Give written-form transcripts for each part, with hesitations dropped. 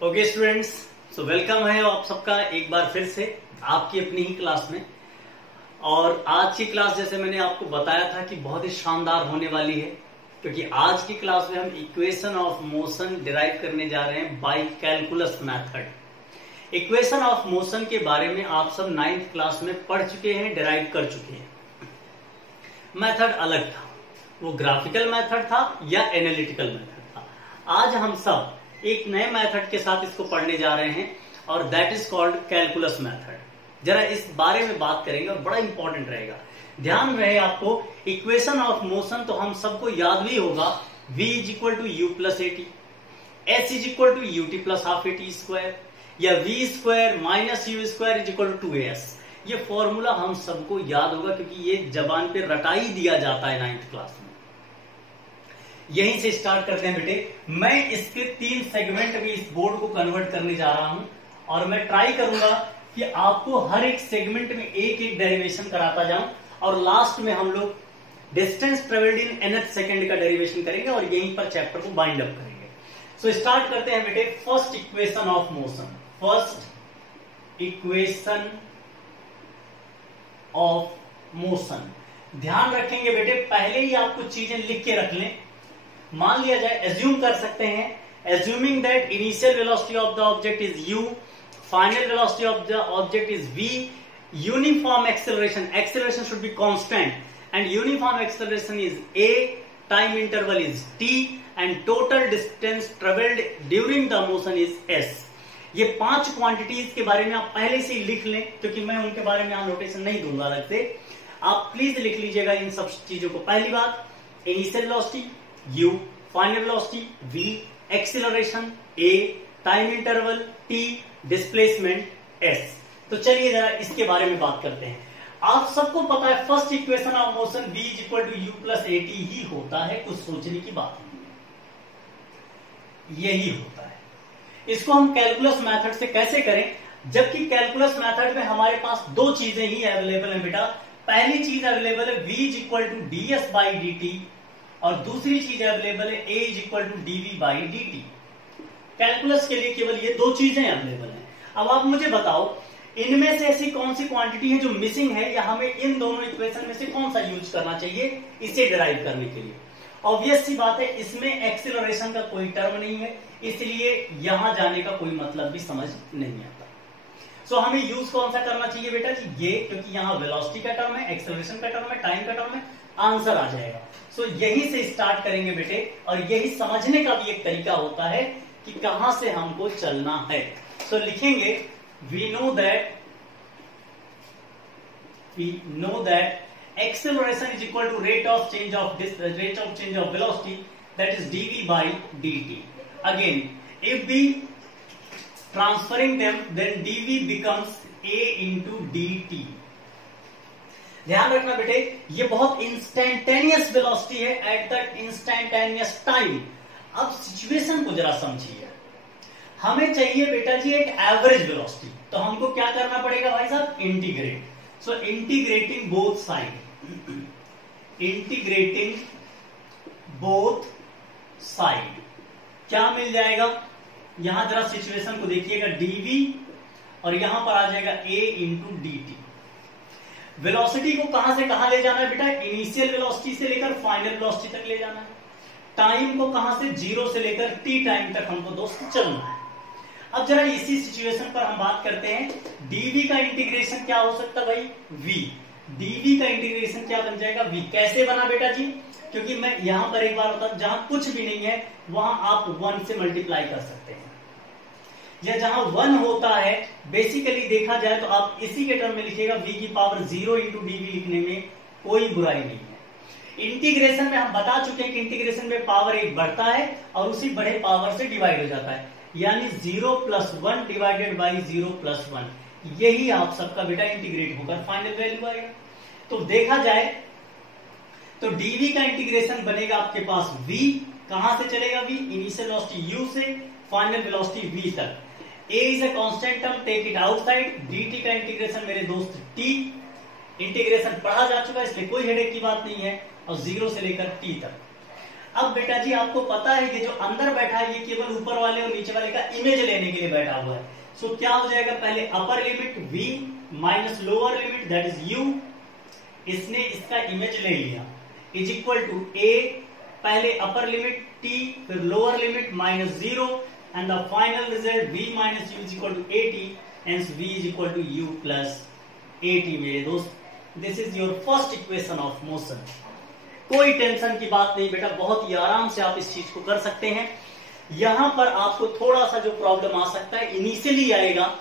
Okay students, so welcome है आप सबका एक बार फिर से आपकी अपनी ही क्लास में। और आज की क्लास जैसे मैंने आपको बताया था कि बहुत ही शानदार होने वाली है, क्योंकि आज की क्लास में हम इक्वेशन ऑफ मोशन डिराइव करने जा रहे हैं by calculus method. Equation of motion के बारे में आप सब 9th क्लास में पढ़ चुके हैं, डिराइव कर चुके हैं। मेथड अलग था, वो ग्राफिकल मेथड था या एनालिटिकल मेथड था। आज हम सब एक नए मेथड के साथ इसको पढ़ने जा रहे हैं और that is called calculus method. जरा इस बारे में बात करेंगे और बड़ा इंपॉर्टेंट रहेगा। ध्यान रहे आपको, इक्वेशन ऑफ मोशन तो हम सबको याद भी होगा, v is equal to u plus a t, h is equal to U T plus half A T square, या v square minus u square is equal to 2as। ये formula हम सबको याद होगा क्योंकि ये जबान पे रटा ही दिया जाता है 9th क्लास में। यहीं से स्टार्ट करते हैं बेटे। मैं इसके 3 सेगमेंट में इस बोर्ड को कन्वर्ट करने जा रहा हूं और मैं ट्राई करूंगा कि आपको हर एक सेगमेंट में एक एक डेरिवेशन कराता जाऊं और लास्ट में हम लोग distance travelled in nth second का डेरिवेशन करेंगे और यहीं पर चैप्टर को बाइंड अप करेंगे। सो स्टार्ट करते हैं बेटे। First equation of motion, first equation of motion. ध्यान रखेंगे बेटे, पहले ही आप कुछ चीजें लिख के रख लें। मान लिया जाए, एज्यूम कर सकते हैं, assuming that initial velocity of the object is u, final velocity of the object is v, uniform acceleration, acceleration should be constant and uniform acceleration is a, time interval is t and total distance travelled during the motion is s। ये 5 quantities के बारे में आप पहले से ही लिख लें, क्योंकि मैं उनके बारे में यहां नोटेशन नहीं दूंगा अलग से। आप प्लीज लिख लीजिएगा इन सब चीजों को। पहली बात, initial velocity u, final velocity v, acceleration a, time interval t, displacement s। तो चलिए जरा इसके बारे में बात करते हैं। आप सबको पता है first equation of motion v is equal to u plus a t ही होता है, कुछ सोचने की बात नहीं है, यही होता है। इसको हम कैलकुलस मेथड से कैसे करें, जबकि कैलकुलस मेथड में हमारे पास 2 चीजें ही अवेलेबल है बेटा। पहली चीज अवेलेबल है v is equal to D S by D T और दूसरी चीज अवेलेबल है a is equal to DV by D T. Calculus के लिए केवल ये 2 चीजें अवेलेबल हैं। अब आप मुझे बताओ, इनमें से ऐसी कौन सी क्वांटिटी है जो मिसिंग है, या हमें इन दोनों इक्वेशन में से कौन सा यूज करना चाहिए इसे डिराइव करने के लिए। ऑब्वियस सी बात है, इसमें एक्सीलरेशन का कोई टर्म नहीं है, इसलिए यहां जाने का कोई मतलब भी समझ नहीं आता। सो हमें यूज कौन सा करना चाहिए बेटा जी, ये, क्योंकि यहां वेलोसिटी का टर्म है, एक्सेलरेशन का टर्म है, टाइम का टर्म है, आंसर आ जाएगा। सो यहीं से स्टार्ट करेंगे बेटे, और यही समझने का भी एक तरीका होता है कि कहां से हमको चलना है। सो लिखेंगे, we know that acceleration is equal to rate of change of velocity, that is dv by dt. Again, if we transferring them, then dv becomes a into dt. ध्यान रखना बेटे, ये बहुत इंस्टेंटेनियस वेलोसिटी है at that instantaneous time. अब situation को जरा समझिए। हमें चाहिए बेटा जी एक एवरेज वेलोसिटी, तो हमको क्या करना पड़ेगा भाई साहब, integrate. So integrating both side, integrating both side क्या मिल जाएगा, यहां जरा सिचुएशन को देखिएगा, dv और यहां पर आ जाएगा a into D T. Velocity को कहां से कहां ले जाना है बेटा, इनिशियल वेलोसिटी से लेकर फाइनल वेलोसिटी तक ले जाना है। टाइम को कहां से, 0 से लेकर t टाइम तक हमको दोस्त चलना है। अब जरा इसी सिचुएशन पर हम बात करते हैं, dv का इंटीग्रेशन क्या हो सकता है भाई, v। dv का इंटीग्रेशन क्या बन जाएगा, v। कैसे बना बेटा जी, क्योंकि मैं यहां पर एक बार होता, जहां कुछ भी नहीं है वहां आप 1 से मल्टीप्लाई कर सकते हैं, या जहां 1 होता है बेसिकली देखा जाए तो आप इसी के टर्म में लिखिएगा, v की पावर 0 इंटू डीवी लिखने में कोई बुराई नहीं है। इंटीग्रेशन में हम बता चुके हैं कि इंटीग्रेशन में पावर 1 बढ़ता है और उसी बड़े पावर से डिवाइड हो जाता है, यानी 0 प्लस 1 डिवाइडेड बाई 0 प्लस 1, यही आप सबका बेटा इंटीग्रेट होकर फाइनल वैल्यू आएगा। तो देखा जाए तो dv का इंटीग्रेशन बनेगा आपके पास v, कहां से चलेगा v, इनिशियल वेलोसिटी u से फाइनल वेलोसिटी v तक। a is a constant term, take it outside. dt का इंटीग्रेशन मेरे दोस्त t, इंटीग्रेशन पढ़ा जा चुका है इसलिए कोई हेडेक की बात नहीं है, और 0 से लेकर t तक। अब बेटा जी आपको पता है कि जो अंदर बैठा है ये केवल ऊपर वाले और नीचे वाले का इमेज लेने के लिए बैठा हुआ है। सो क्या हो जाएगा, पहले upper limit v minus lower limit that is u, इसने इसका इमेज ले लिया, इज इक्वल टू a, पहले अपर लिमिट t फिर lower limit minus 0 and the final result v minus u is equal to 80, hence v is equal to u plus 80। मेरे दोस्त, this is your first equation of motion. कोई tension की बात नहीं बेटा, बहुत ही आराम से आप इस चीज को कर सकते हैं। यहां पर आपको थोड़ा सा जो प्रॉब्लम आ सकता है इनिशियली आएगा,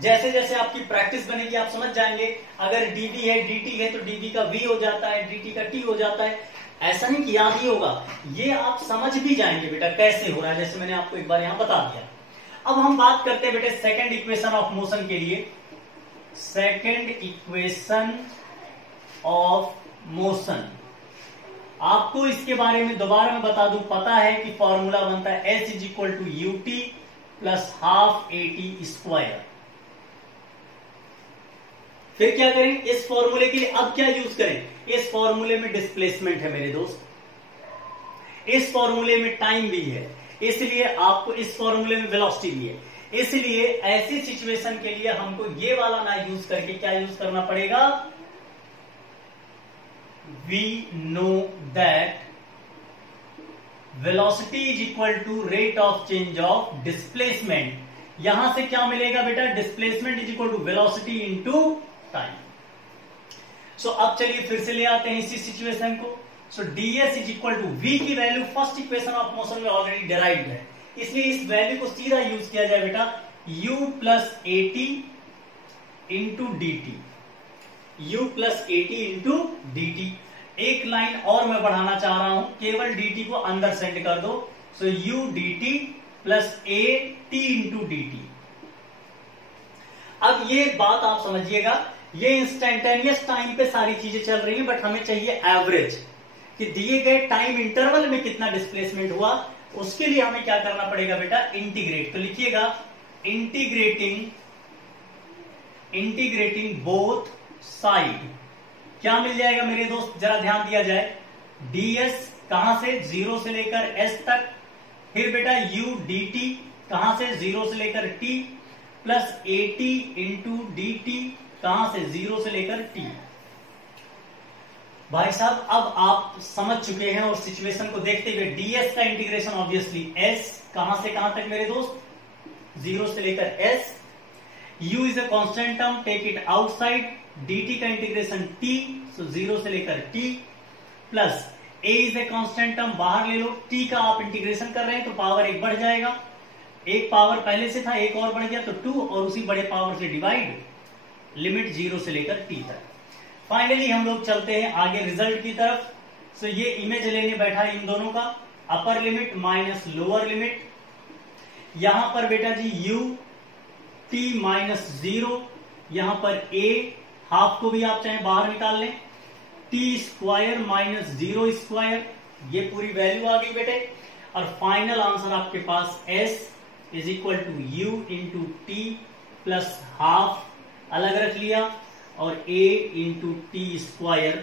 जैसे जैसे आपकी प्रैक्टिस बनेगी आप समझ जाएंगे। अगर dv है dt है तो dv का v हो जाता है, dt का t हो जाता है। ऐसा नहीं कि याद ही होगा, ये आप समझ भी जाएंगे बेटा कैसे हो रहा है, जैसे मैंने आपको एक बार यहां बता दिया। अब हम बात करते हैं बेटे सेकंड इक्वेशन ऑफ मोशन के लिए। सेकंड इक्वेशन ऑफ मोशन, आपको इसके बारे में दोबारा मैं बता दूं, पता है कि फॉर्मूला बनता है s is equal to U T plus half A T square. फिर क्या करें, इस फॉर्मूले के लिए अब क्या यूज करें, इस फॉर्मूले में डिस्प्लेसमेंट है मेरे दोस्त, इस फॉर्मूले में टाइम भी है, इसलिए आपको इस फॉर्मूले में वेलोसिटी भी है। इसलिए ऐसी सिचुएशन के लिए हमको ये वाला ना यूज करके क्या यूज करना पड़ेगा, we know that velocity is equal to rate of change of displacement। यहां से क्या मिलेगा बेटा, displacement is equal to velocity into time। सो अब चलिए फिर से ले आते हैं इसी सिचुएशन को। सो ds is equal to v की value first equation of motion में ऑलरेडी डिराइव्ड है, इसलिए इस वैल्यू को सीधा यूज किया जाए बेटा, u plus a T into D T, u plus a T into D T. एक लाइन और मैं बढ़ाना चाह रहा हूं, केवल dt को अंदर सेंड कर दो। सो u dt plus a T into D T. अब ये बात आप समझिएगा, ये इंस्टेंटेनियस टाइम पे सारी चीजें चल रही हैं, बट हमें चाहिए एवरेज कि दिए गए टाइम इंटरवल में कितना डिस्प्लेसमेंट हुआ। उसके लिए हमें क्या करना पड़ेगा बेटा, इंटीग्रेट। तो लिखिएगा इंटीग्रेटिंग बोथ साइड। क्या मिल जाएगा मेरे दोस्त, जरा ध्यान दिया जाए, ds कहां से, 0 से लेकर s तक, फिर बेटा u dt कहां से, 0 से लेकर t, plus a T into D T कहां से, 0 से लेकर t। भाई साहब अब आप समझ चुके हैं और सिचुएशन को देखते हुए ds का इंटीग्रेशन ऑब्वियसली s कहां से कहां तक मेरे दोस्त, 0 से लेकर s, u is a constant term, take it outside, dt का इंटीग्रेशन t, सो 0 से लेकर t, plus a is a constant term, बाहर ले लो, t का आप इंटीग्रेशन कर रहे हैं तो पावर एक बढ़ जाएगा, एक पावर पहले से था एक और बढ़ गया तो 2, और उसी बड़े पावर से डिवाइड, लिमिट 0 से लेकर t तक। फाइनली हम लोग चलते हैं आगे रिजल्ट की तरफ। सो ये इमेज लेने बैठा इन दोनों का, अपर लिमिट माइनस लोअर लिमिट, यहां पर बेटा जी u t माइनस 0, यहां पर a हाफ को भी आप चाहे बाहर निकाल लें, t स्क्वायर माइनस 0 स्क्वायर, ये पूरी वैल्यू आ गई बेटे, और फाइनल आंसर आपके पास s is equal to u into T plus half अलग रख लिया, और a इंटू टी स्क्वायर।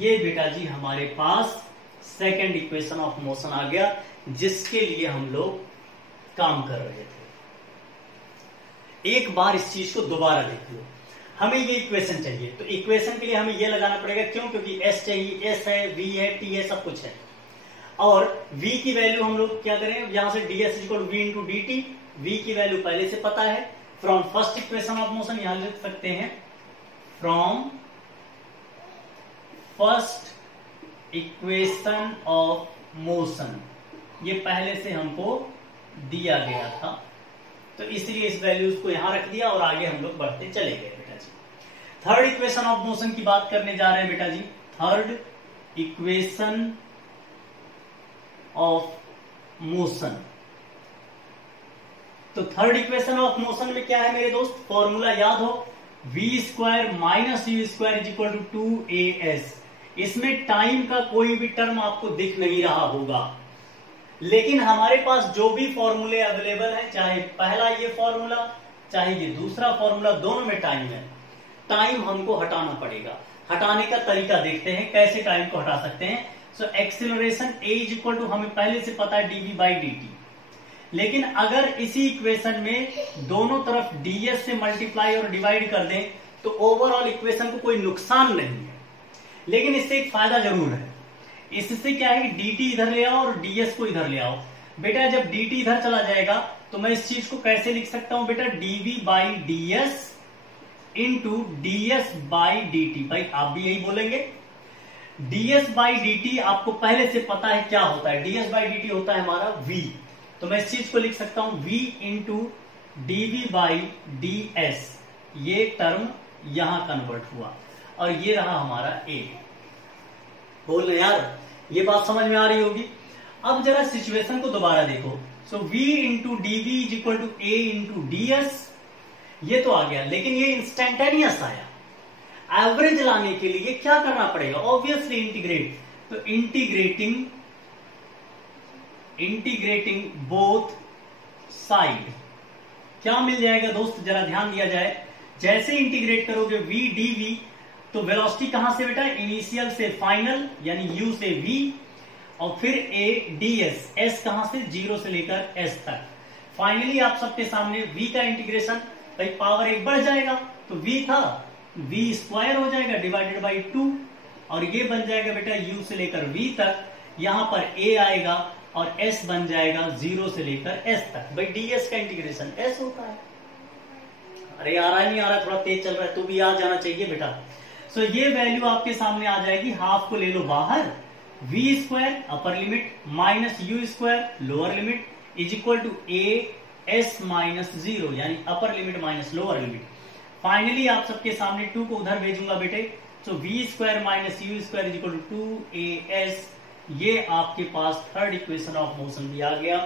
ये बेटा जी हमारे पास सेकेंड इक्वेशन ऑफ मोशन आ गया, जिसके लिए हम लोग काम कर रहे थे। एक बार इस चीज को दोबारा देख लो, हमें ये इक्वेशन चाहिए, तो इक्वेशन के लिए हमें ये लगाना पड़ेगा, क्यों, क्योंकि s चाहिए, s है, v है, t है, सब कुछ है, और v की वैल्यू हम लोग क्या करें, यहां से ds equal v into D T, v की वैल्यू पहले से पता है, from first equation of motion यहां लिख सकते हैं, from first equation of motion, ये पहले से हमको दिया गया था, तो इसलिए इस वैल्यूज को यहां रख दिया और आगे हम लोग बढ़ते चले गए बेटा जी। थर्ड इक्वेशन ऑफ मोशन की बात करने जा रहे हैं बेटा जी, थर्ड इक्वेशन ऑफ मोशन। तो थर्ड इक्वेशन ऑफ मोशन में क्या है मेरे दोस्त, फॉर्मूला याद हो, v square minus u square is equal to 2as। इसमें टाइम का कोई भी टर्म आपको दिख नहीं रहा होगा, लेकिन हमारे पास जो भी फॉर्मूले अवेलेबल है, चाहे पहला ये फॉर्मूला चाहे ये दूसरा फॉर्मूला, दोनों में टाइम है। टाइम हमको हटाना पड़ेगा, हटाने का तरीका देखते हैं कैसे टाइम को हटा सकते हैं। So acceleration a is equal to हमें पहले से पता है dv बाई dt। लेकिन अगर इसी इक्वेशन में दोनों तरफ ds से मल्टीप्लाई और डिवाइड कर दें तो ओवरऑल इक्वेशन को कोई नुकसान नहीं है, लेकिन इससे एक फायदा जरूर है। इससे क्या है कि dt इधर ले आओ और ds को इधर ले आओ। बेटा जब dt इधर चला जाएगा तो मैं इस चीज को कैसे लिख सकता हूं बेटा, dv by ds into ds by dt। भाई आप भी यही बोलेंगे। ds बाई dt आपको पहले से पता है क्या होता है, ds बाई dt होता है हमारा v। तो मैं इस चीज को लिख सकता हूं v into dv by ds। ये टर्म यहां कन्वर्ट हुआ और ये रहा हमारा a। बोल रहे यार ये बात समझ में आ रही होगी। अब जरा सिचुएशन को दोबारा देखो। So v into dv is equal to a into ds। ये तो आ गया, लेकिन ये इंस्टेंटेनियस आया। एवरेज लाने के लिए क्या करना पड़ेगा, ऑब्वियसली इंटीग्रेट। तो इंटीग्रेटिंग बोथ साइड क्या मिल जाएगा दोस्त, जरा ध्यान दिया जाए। जैसे इंटीग्रेट करोगे v dv तो वेलोसिटी कहां से बेटा, इनिशियल से फाइनल यानी u से v, और फिर a ds, s कहां से, 0 से लेकर s तक। फाइनली आप सबके सामने v का इंटीग्रेशन, भाई पावर एक बढ़ जाएगा तो v था v स्क्वायर हो जाएगा डिवाइडेड बाई 2, और ये बन जाएगा बेटा u से लेकर v तक। यहां पर a आएगा और s बन जाएगा 0 से लेकर s तक। भाई ds का इंटीग्रेशन s होता है। अरे आ रहा नहीं आ रहा, थोड़ा तेज चल रहा है तो भी आ जाना चाहिए बेटा। सो ये वैल्यू आपके सामने आ जाएगी, हाफ को ले लो बाहर, v square upper limit minus u square lower limit is equal to a s minus 0 यानी upper limit minus lower limit. Finally आप सबके सामने 2 को उधर भेजूंगा बेटे। So v square minus u square is equal to 2as। ये आपके पास थर्ड इक्वेशन ऑफ मोशन भी आ गया।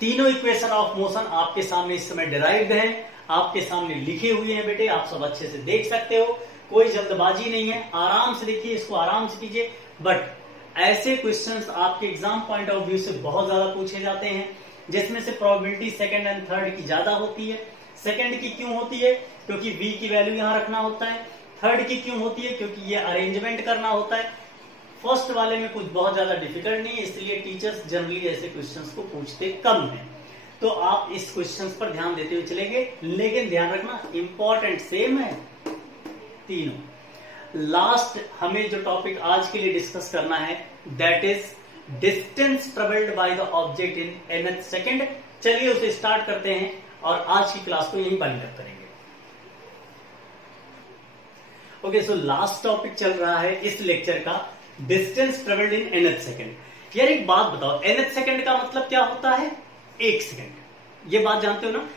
तीनों इक्वेशन ऑफ मोशन आपके सामने इस समय डिराइव्ड है, आपके सामने लिखे हुए हैं बेटे, आप सब अच्छे से देख सकते हो। कोई जल्दबाजी नहीं है, आराम से देखिए, इसको आराम से कीजिए। बट ऐसे क्वेश्चंस आपके एग्जाम पॉइंट ऑफ व्यू से बहुत ज्यादा पूछे जाते हैं, जिसमें से प्रोबेबिलिटी सेकंड एंड थर्ड की ज्यादा होती है। सेकंड की क्यों होती है, क्योंकि v की वैल्यू यहां रखना होता है। थर्ड की क्यों होती है, क्योंकि ये अरेंजमेंट करना होता है। फर्स्ट वाले में कुछ बहुत ज्यादा डिफिकल्ट नहीं है, इसलिए टीचर्स जनरली ऐसे क्वेश्चंस को पूछते कम हैं। तो आप इस क्वेश्चंस पर ध्यान देते हुए चलेंगे, लेकिन ध्यान रखना इंपॉर्टेंट सेम है तीनों। लास्ट हमें जो टॉपिक आज के लिए डिस्कस करना है that is distance travelled by the object in nth second. चलिए उसे स्टार्ट करते हैं और आज की क्लास को यहीं बंद करेंगे। ओके, सो लास्ट टॉपिक चल रहा है इस लेक्चर का, distance travelled in nth second. यार एक बात बताओ, nth सेकंड का मतलब क्या होता है, 1 सेकंड। ये बात जानते हो ना,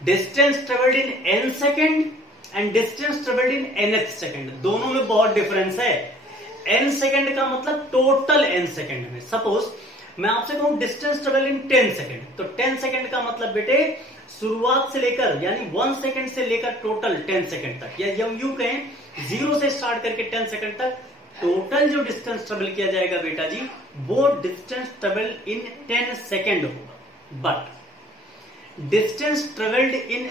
distance travelled in n second and distance travelled in nth second, दोनों में बहुत डिफरेंस है। n सेकंड का मतलब टोटल n सेकंड में। सपोज मैं आपसे कहूं डिस्टेंस ट्रेवल इन 10 सेकंड, तो 10 सेकंड का मतलब बेटे शुरुआत से लेकर यानी 1 सेकंड से लेकर टोटल 10 सेकंड तक, या यूं कहें 0 से स्टार्ट करके 10 सेकंड तक टोटल जो डिस्टेंस ट्रेवल किया जाएगा बेटा जी, वो डिस्टेंस ट्रेवल इन 10 सेकंड होगा। But distance travelled in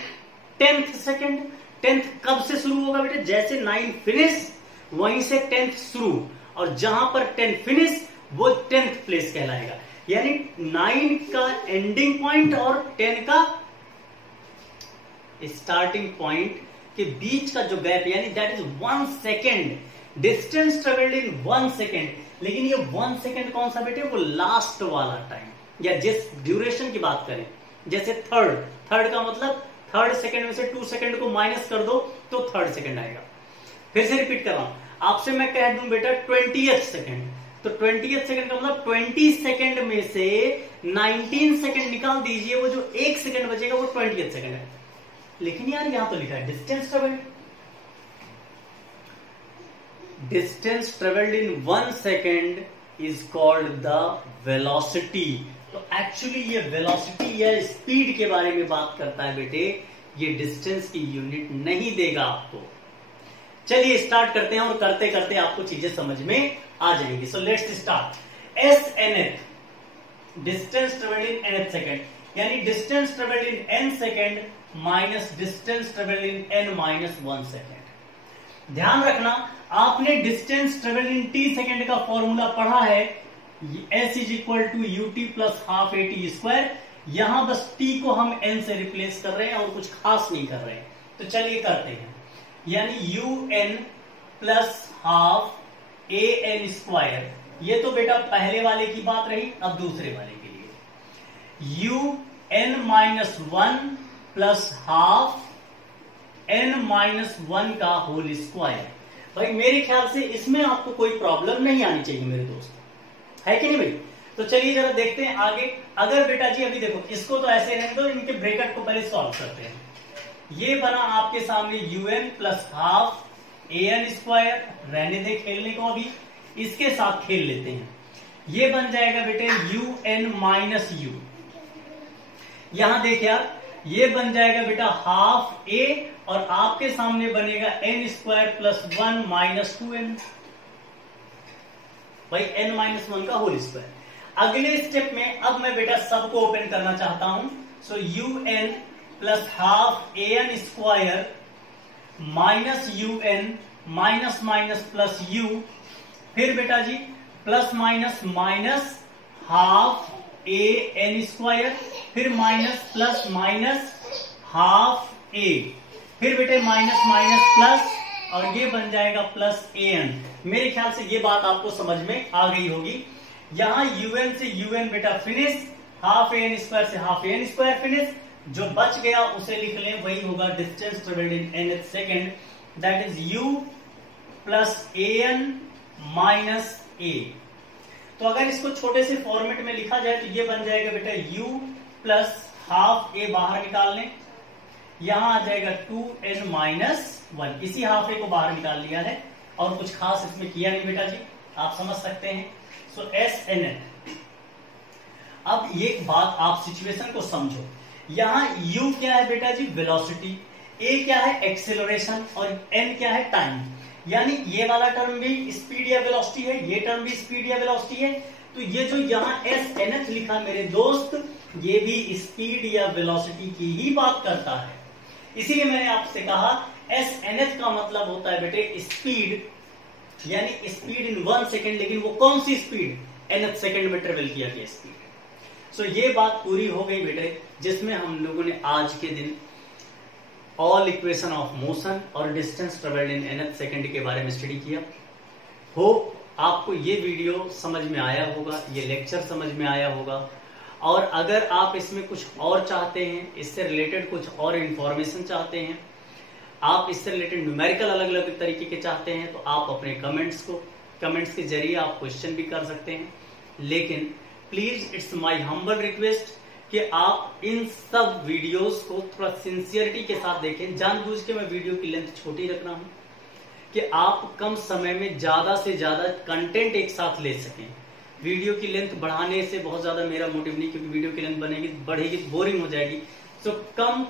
10th second, 10th कब से शुरू होगा बेटे, जैसे 9 फिनिश वहीं से 10th शुरू, और जहां पर 10 फिनिश वो 10th प्लेस कहलाएगा। यानी 9 का एंडिंग पॉइंट और 10 का स्टार्टिंग पॉइंट के बीच का जो गैप, यानी that is 1 second. Distance travelled in 1 second, लेकिन ये 1 सेकेंड कौन सा बेटे, वो लास्ट वाला टाइम, या जिस ड्यूरेशन की बात करें, जैसे थर्ड का मतलब थर्ड सेकेंड में से 2 सेकेंड को माइनस कर दो तो थर्ड सेकेंड आएगा। फिर से रिपीट कर रहा हूं, आपसे मैं कह दूं बेटा 20th सेकेंड, तो 20th सेकेंड का मतलब 20 सेकेंड में से 19 सेकेंड निकाल दीजिए, वो जो 1 सेकेंड बचेगा वो 20th सेकेंड है। लेकिन यार यहां तो लिखा है distance travelled, distance travelled in 1 second is called the velocity. तो एक्चुअली ये वेलोसिटी या स्पीड के बारे में बात करता है बेटे, ये डिस्टेंस की यूनिट नहीं देगा आपको। चलिए स्टार्ट करते हैं, और करते करते आपको चीजें समझ में आ जाएंगी। So let's start. S nth distance travelled in nth second, यानी distance travelled in n second minus distance travelled in n minus 1 second. ध्यान रखना, आपने distance travel in t second का फॉर्मूला पढ़ा है, s is equal to U T plus half A T square. यहां बस t को हम n से रिप्लेस कर रहे हैं और कुछ खास नहीं कर रहे हैं। तो चलिए करते हैं, यानी U N plus half A N square. ये तो बेटा पहले वाले की बात रही, अब दूसरे वाले के लिए U N minus one plus half n minus one का होल स्क्वायर। भाई मेरे ख्याल से इसमें आपको कोई प्रॉब्लम नहीं आनी चाहिए मेरे दोस्त, है कि नहीं भाई। तो चलिए जरा देखते हैं आगे। अगर बेटा जी अभी देखो, इसको तो ऐसे रहने दो, इनके ब्रैकेट को पहले सॉल्व करते हैं। ये बना आपके सामने U N plus half A N square, रहने दे खेलने को, अभी इसके साथ खेल लेते हैं। ये बन जाएगा बेटे यू एन माइनस यू, यहां देख यार, ये बन जाएगा बेटा हाफ ए, और आपके सामने बनेगा N square plus one minus two N, भाई एन माइनस वन का होल स्क्वायर। अगले स्टेप में अब मैं बेटा सबको ओपन करना चाहता हूं, so U N plus half A N square minus U N minus minus plus U, फिर बेटा जी plus minus minus half A N square, फिर minus plus minus half A, फिर बेटे माइनस माइनस प्लस, और ये बन जाएगा प्लस ए एन। मेरे ख्याल से ये बात आपको समझ में आ गई होगी। यहां यूएन से यूएन बेटा finish, half A N square से half A N square finish, जो बच गया उसे लिख लें, वही होगा distance travelled in nth second, that is u plus a n minus a. तो अगर इसको छोटे से फॉर्मेट में लिखा जाए तो ये बन जाएगा बेटा u प्लस हाफ ए, बाहर निकाल लें, यहां आ जाएगा 2n माइनस वन, इसी हाफ ए को बाहर निकाल लिया है और कुछ खास इसमें किया नहीं बेटा जी, आप समझ सकते हैं। सो एस एन एन। अब ये बात आप सिचुएशन को समझो, यहां u क्या है बेटा जी वेलोसिटी, a क्या है एक्सेलरेशन, और n क्या है टाइम। यानी ये वाला टर्म भी स्पीड या वेलोसिटी है, ये टर्म भी स्पीड या वेलोसिटी है। तो ये जो यहाँ एस एन एच लिखा मेरे दोस्त, ये भी स्पीड या वेलोसिटी की ही बात करता है। इसीलिए मैंने आपसे कहा एस एन एच का मतलब होता है बेटे स्पीड, यानी स्पीड इन 1 सेकेंड, लेकिन वो कौन सी स्पीड, nth सेकेंड में ट्रेवल किया गया स्पीड। सो ये बात पूरी हो गई बेटे, जिसमें हम लोगों ने आज के दिन ऑल इक्वेशन ऑफ मोशन और distance travelled in nth second के बारे में स्टडी किया। होप आपको ये वीडियो समझ में आया होगा, ये लेक्चर समझ में आया होगा। और अगर आप इसमें कुछ और चाहते हैं, इससे रिलेटेड कुछ और इंफॉर्मेशन चाहते हैं, आप इससे रिलेटेड न्यूमेरिकल अलग अलग तरीके के चाहते हैं, तो आप अपने कमेंट्स के जरिए आप क्वेश्चन भी कर सकते हैं। लेकिन please it's my humble request कि आप इन सब वीडियोस को थोड़ा सिंसियरिटी के साथ देखें। जानबूझ के मैं वीडियो की लेंथ छोटी रख रहा हूं कि आप कम समय में ज्यादा से ज्यादा कंटेंट एक साथ ले सकें। वीडियो की लेंथ बढ़ाने से बहुत ज्यादा मेरा मोटिव नहीं, क्योंकि वीडियो की लेंथ बढ़ेगी तो बोरिंग हो जाएगी। सो कम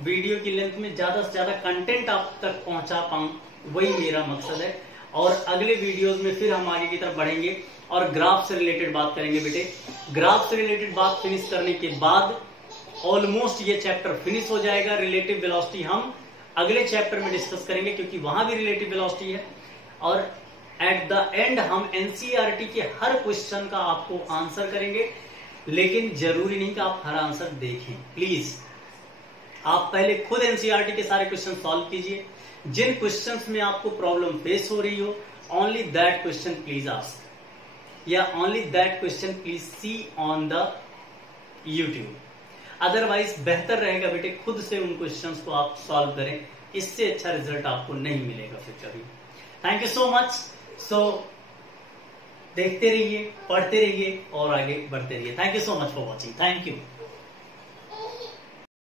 वीडियो की लेंथ में ज्यादा से ज्यादा कंटेंट आप तक पहुंचा पाऊं, वही मेरा मकसद है। और अगले वीडियोस में फिर हम आगे की तरफ बढ़ेंगे और ग्राफ से रिलेटेड बात करेंगे बेटे। ग्राफ से रिलेटेड बात फिनिश करने के बाद ऑलमोस्ट ये चैप्टर फिनिश हो जाएगा। रिलेटिव वेलोसिटी हम अगले चैप्टर में डिस्कस करेंगे, क्योंकि वहां भी रिलेटिव वेलोसिटी है। और एट द एंड हम एनसीईआरटी के हर क्वेश्चन का आपको आंसर करेंगे, लेकिन जरूरी नहीं कि आप हर आंसर देखें। प्लीज आप पहले खुद एनसीईआरटी के सारे क्वेश्चन सॉल्व कीजिए। जिन क्वेश्चंस में आपको प्रॉब्लम फेस हो रही हो, only that question please ask, या only that question please see on the YouTube. Otherwise बेहतर रहेगा बेटे खुद से उन क्वेश्चंस को आप सॉल्व करें, इससे अच्छा रिजल्ट आपको नहीं मिलेगा फिर कभी। Thank you so much. So देखते रहिए, पढ़ते रहिए और आगे बढ़ते रहिए। Thank you so much for watching. Thank you.